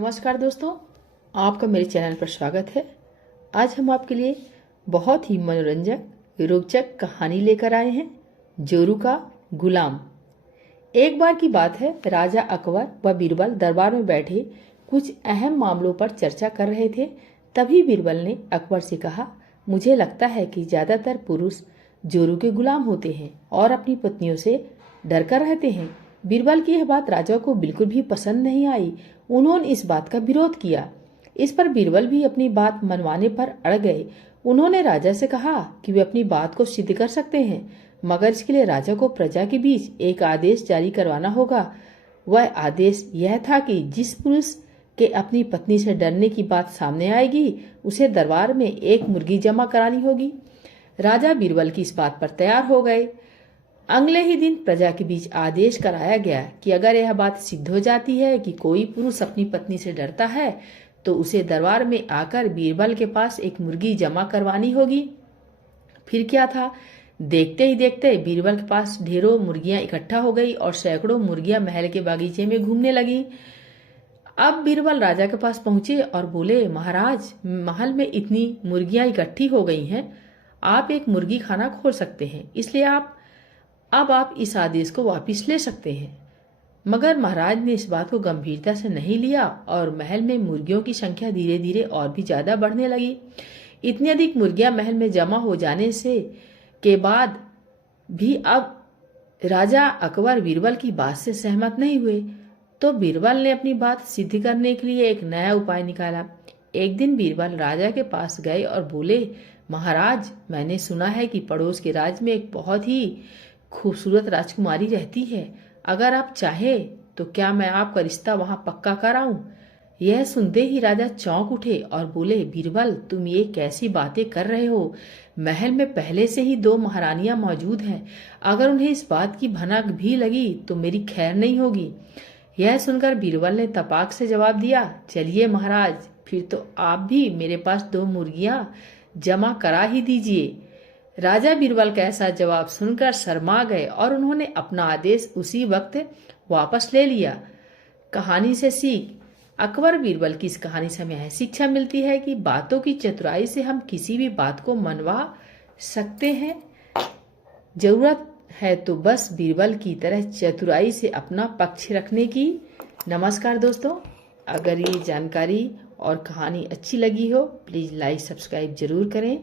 नमस्कार दोस्तों, आपका मेरे चैनल पर स्वागत है। आज हम आपके लिए बहुत ही मनोरंजक रोचक कहानी लेकर आए हैं, जोरू का गुलाम। एक बार की बात है, राजा अकबर व बीरबल दरबार में बैठे कुछ अहम मामलों पर चर्चा कर रहे थे। तभी बीरबल ने अकबर से कहा, मुझे लगता है कि ज्यादातर पुरुष जोरू के गुलाम होते हैं और अपनी पत्नियों से डर कर रहते हैं। बीरबल की यह बात राजा को बिल्कुल भी पसंद नहीं आई। उन्होंने इस बात का विरोध किया। इस पर बीरबल भी अपनी बात मनवाने पर अड़ गए। उन्होंने राजा से कहा कि वे अपनी बात को सिद्ध कर सकते हैं, मगर इसके लिए राजा को प्रजा के बीच एक आदेश जारी करवाना होगा। वह आदेश यह था कि जिस पुरुष के अपनी पत्नी से डरने की बात सामने आएगी, उसे दरबार में एक मुर्गी जमा करानी होगी। राजा बीरबल की इस बात पर तैयार हो गए। अगले ही दिन प्रजा के बीच आदेश कराया गया कि अगर यह बात सिद्ध हो जाती है कि कोई पुरुष अपनी पत्नी से डरता है, तो उसे दरबार में आकर बीरबल के पास एक मुर्गी जमा करवानी होगी। फिर क्या था, देखते ही देखते बीरबल के पास ढेरों मुर्गियां इकट्ठा हो गई और सैकड़ों मुर्गियां महल के बागीचे में घूमने लगी। अब बीरबल राजा के पास पहुंचे और बोले, महाराज, महल में इतनी मुर्गियां इकट्ठी हो गई हैं, आप एक मुर्गी खाना खोल सकते हैं, इसलिए अब आप इस आदेश को वापस ले सकते हैं। मगर महाराज ने इस बात को गंभीरता से नहीं लिया और महल में मुर्गियों की संख्या धीरे धीरे और भी ज्यादा बढ़ने लगी। इतनी अधिक मुर्गियां महल में जमा हो जाने से के बाद भी अब राजा अकबर बीरबल की बात से सहमत नहीं हुए। तो बीरबल ने अपनी बात सिद्ध करने के लिए एक नया उपाय निकाला। एक दिन बीरबल राजा के पास गए और बोले, महाराज, मैंने सुना है कि पड़ोस के राज्य में एक बहुत ही खूबसूरत राजकुमारी रहती है। अगर आप चाहे तो क्या मैं आपका रिश्ता वहां पक्का कराऊं? यह सुनते ही राजा चौंक उठे और बोले, बीरबल, तुम ये कैसी बातें कर रहे हो? महल में पहले से ही 2 महारानियां मौजूद हैं। अगर उन्हें इस बात की भनक भी लगी तो मेरी खैर नहीं होगी। यह सुनकर बीरबल ने तपाक से जवाब दिया, चलिए महाराज, फिर तो आप भी मेरे पास 2 मुर्गियां जमा करा ही दीजिए। राजा बीरबल का ऐसा जवाब सुनकर शर्मा गए और उन्होंने अपना आदेश उसी वक्त वापस ले लिया। कहानी से सीख। अकबर बीरबल की इस कहानी से हमें यह शिक्षा मिलती है कि बातों की चतुराई से हम किसी भी बात को मनवा सकते हैं। जरूरत है तो बस बीरबल की तरह चतुराई से अपना पक्ष रखने की। नमस्कार दोस्तों, अगर ये जानकारी और कहानी अच्छी लगी हो, प्लीज लाइक सब्सक्राइब जरूर करें।